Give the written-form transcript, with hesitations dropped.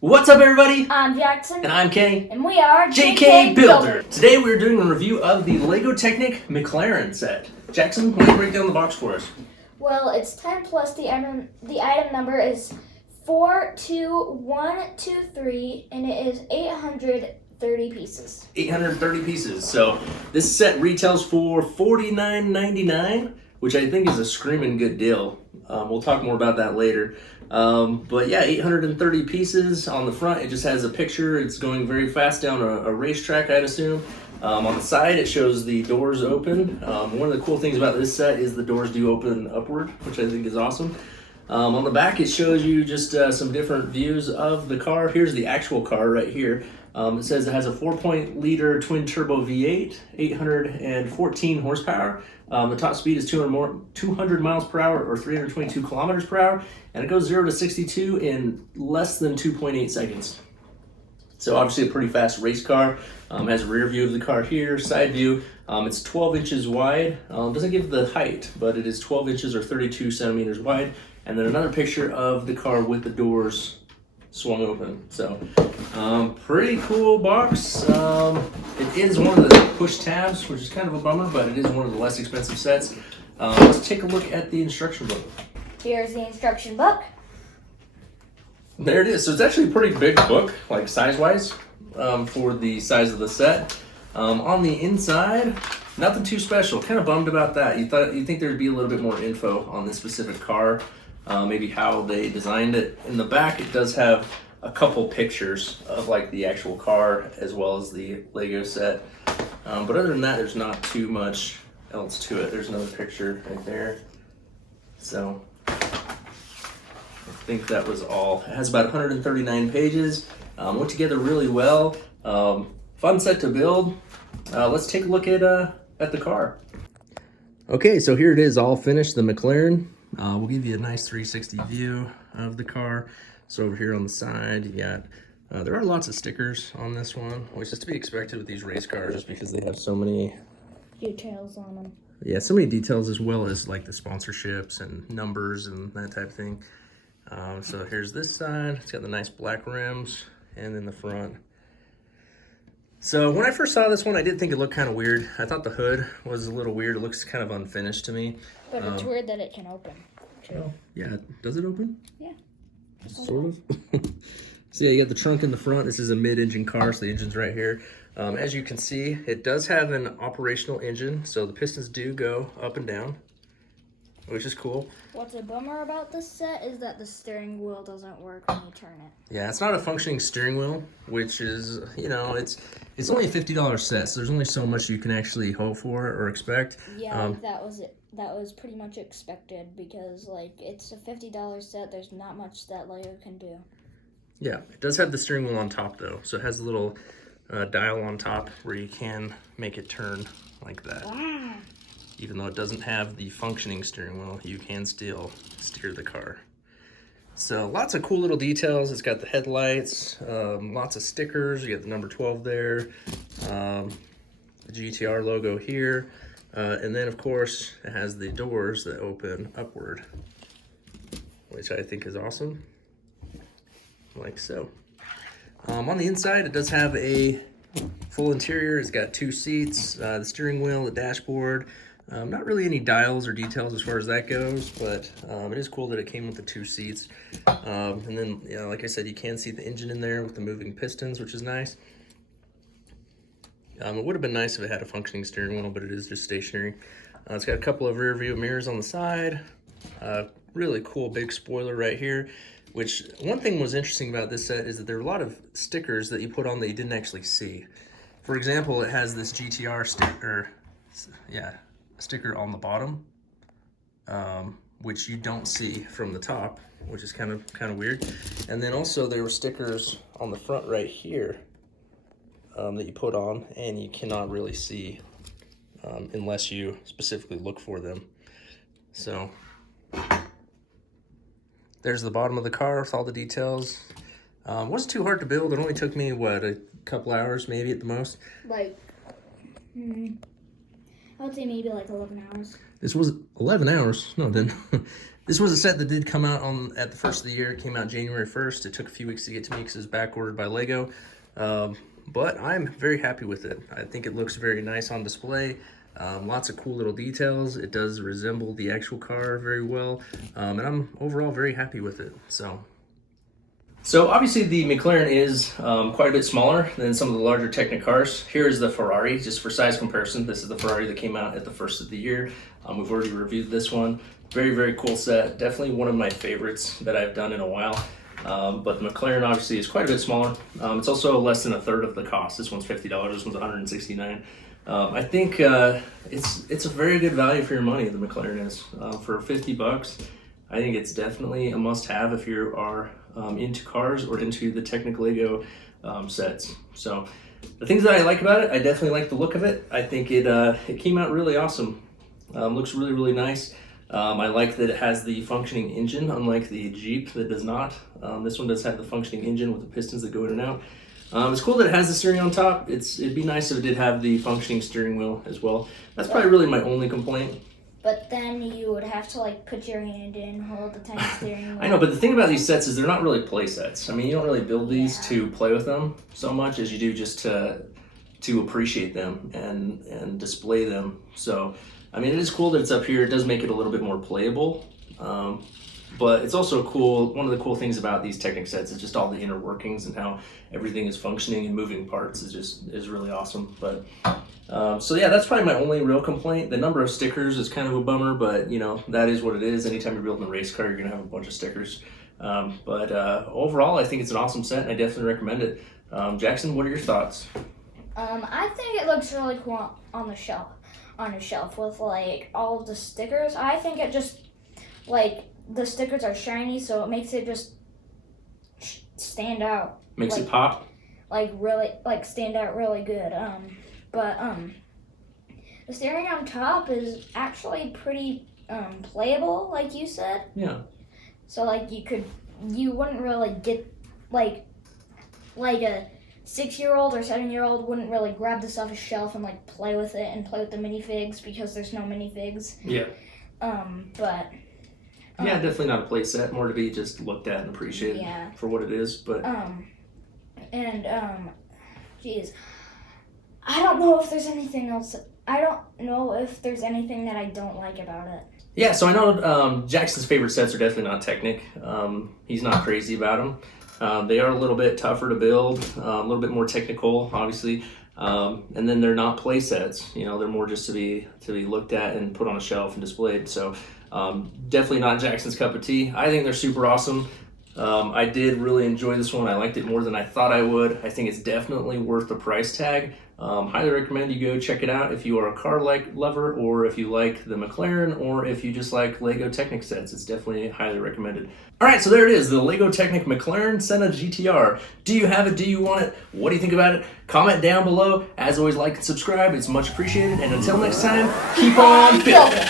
What's up, everybody? I'm Jackson. And I'm Kenny. And we are JK Builder. Today we're doing a review of the Lego Technic McLaren set. Jackson, why don't you break down the box for us? Well, it's 10 plus the item number is 42123, and it is 830 pieces. 830 pieces. So this set retails for $49.99, which I think is a screaming good deal. We'll talk more about that later. But yeah, 830 pieces. On the front, it just has a picture. It's going very fast down a racetrack, I'd assume. On the side, it shows the doors open. One of the cool things about this set is the doors do open upward, which I think is awesome. On the back, it shows you just some different views of the car. Here's the actual car right here. It says it has a 4.0-liter twin-turbo V8, 814 horsepower. The top speed is 200 miles per hour or 322 kilometers per hour, and it goes 0 to 62 in less than 2.8 seconds. So obviously a pretty fast race car. Has a rear view of the car here, side view. It's 12 inches wide. Doesn't give the height, but it is 12 inches or 32 centimeters wide. And then another picture of the car with the doors swung open. So pretty cool box. It is one of the push tabs, which is kind of a bummer, but it is one of the less expensive sets. Let's take a look at the instruction book. Here's the instruction book. There it is. So it's actually a pretty big book, like size-wise, for the size of the set. On the inside, nothing too special. Kind of bummed about that. You'd think there'd be a little bit more info on this specific car, maybe how they designed it. In the back, it does have a couple pictures of like the actual car as well as the Lego set. But other than that, there's not too much else to it. There's another picture right there. So I think that was all. It has about 139 pages. Went together really well. Fun set to build. Let's take a look at the car. Okay, so here it is, all finished, the McLaren. We'll give you a nice 360 view of the car. So over here on the side, you got, there are lots of stickers on this one, which is to be expected with these race cars just because they have so many details on them. Yeah, so many details, as well as like the sponsorships and numbers and that type of thing. So here's this side. It's got the nice black rims, and then the front. So when I first saw this one, I did think it looked kind of weird. I thought the hood was a little weird. It looks kind of unfinished to me. But it's weird that it can open, too. Oh, yeah, does it open? Yeah. Sort of. So yeah, you got the trunk in the front. This is a mid-engine car, so the engine's right here. As you can see, it does have an operational engine, so the pistons do go up and down, which is cool. What's a bummer about this set is that the steering wheel doesn't work when you turn it. Yeah, it's not a functioning steering wheel, which is, you know, it's only a $50 set, so there's only so much you can actually hope for or expect. Yeah, that was it. That was pretty much expected because, like, it's a $50 set. There's not much that Lego can do. Yeah, it does have the steering wheel on top, though, so it has a little dial on top where you can make it turn like that. Wow. Even though it doesn't have the functioning steering wheel, you can still steer the car. So lots of cool little details. It's got the headlights, lots of stickers. You got the number 12 there, the GTR logo here. And then, of course, it has the doors that open upward, which I think is awesome, like so. On the inside, it does have a full interior. It's got 2 seats, the steering wheel, the dashboard. Not really any dials or details as far as that goes, but it is cool that it came with the 2 seats. And then, you know, like I said, you can see the engine in there with the moving pistons, which is nice. It would have been nice if it had a functioning steering wheel, but it is just stationary. It's got a couple of rear view mirrors on the side. Really cool big spoiler right here, which one thing was interesting about this set is that there are a lot of stickers that you put on that you didn't actually see. For example, it has this GTR sticker on the bottom, which you don't see from the top, which is kind of weird. And then also there were stickers on the front right here that you put on, and you cannot really see unless you specifically look for them. So there's the bottom of the car with all the details. Wasn't too hard to build. It only took me, what, a couple hours maybe at the most? Like, I would say maybe like 11 hours. This was 11 hours. No, it didn't. This was a set that did come out at the first of the year. It came out January 1st. It took a few weeks to get to me because it was back ordered by Lego. But I'm very happy with it. I think it looks very nice on display. Lots of cool little details. It does resemble the actual car very well. And I'm overall very happy with it. So obviously the McLaren is quite a bit smaller than some of the larger Technic cars. Here is the Ferrari, just for size comparison. This is the Ferrari that came out at the first of the year. We've already reviewed this one. Very, very cool set. Definitely one of my favorites that I've done in a while. But the McLaren obviously is quite a bit smaller. It's also less than a third of the cost. This one's $50, this one's $169. I think it's a very good value for your money, the McLaren is. For $50, I think it's definitely a must-have if you are into cars or into the Technic Lego sets. So the things that I like about it, I definitely like the look of it. I think it came out really awesome. Looks really, really nice. I like that it has the functioning engine, unlike the Jeep that does not. This one does have the functioning engine with the pistons that go in and out. It's cool that it has the steering on top. It'd be nice if it did have the functioning steering wheel as well. That's probably really my only complaint. But then you would have to like put your hand in, hold the tiny steering wheel. I know, but the thing about these sets is they're not really play sets. I mean, you don't really build these to play with them so much as you do just to appreciate them and display them. So, I mean, it is cool that it's up here. It does make it a little bit more playable. But it's also cool, one of the cool things about these Technic sets is just all the inner workings and how everything is functioning and moving parts is really awesome. But so yeah, that's probably my only real complaint. The number of stickers is kind of a bummer, but you know, that is what it is. Anytime you're building a race car, you're gonna have a bunch of stickers. But overall, I think it's an awesome set and I definitely recommend it. Jackson, what are your thoughts? I think it looks really cool on a shelf with like all of the stickers. I think it just like the stickers are shiny, so it makes it just stand out. Makes like, it pop? Like really, like stand out really good. But the steering on top is actually pretty playable, like you said. Yeah. So like you wouldn't really get like a 6-year-old or 7-year-old wouldn't really grab this off a shelf and like play with it and play with the minifigs because there's no minifigs. Yeah. But yeah, definitely not a play set, more to be just looked at and appreciated for what it is. But geez, I don't know if there's anything else. I don't know if there's anything that I don't like about it. Yeah, so I know Jackson's favorite sets are definitely not Technic. He's not crazy about them. They are a little bit tougher to build, a little bit more technical, obviously. And then they're not play sets. You know, they're more just to be looked at and put on a shelf and displayed. So definitely not Jackson's cup of tea. I think they're super awesome. I did really enjoy this one. I liked it more than I thought I would. I think it's definitely worth the price tag. Highly recommend you go check it out if you are a car lover, or if you like the McLaren, or if you just like Lego Technic sets. It's definitely highly recommended. All right, so there it is, the Lego Technic McLaren Senna GTR. Do you have it? Do you want it? What do you think about it? Comment down below. As always, like and subscribe. It's much appreciated. And until next time, keep on building.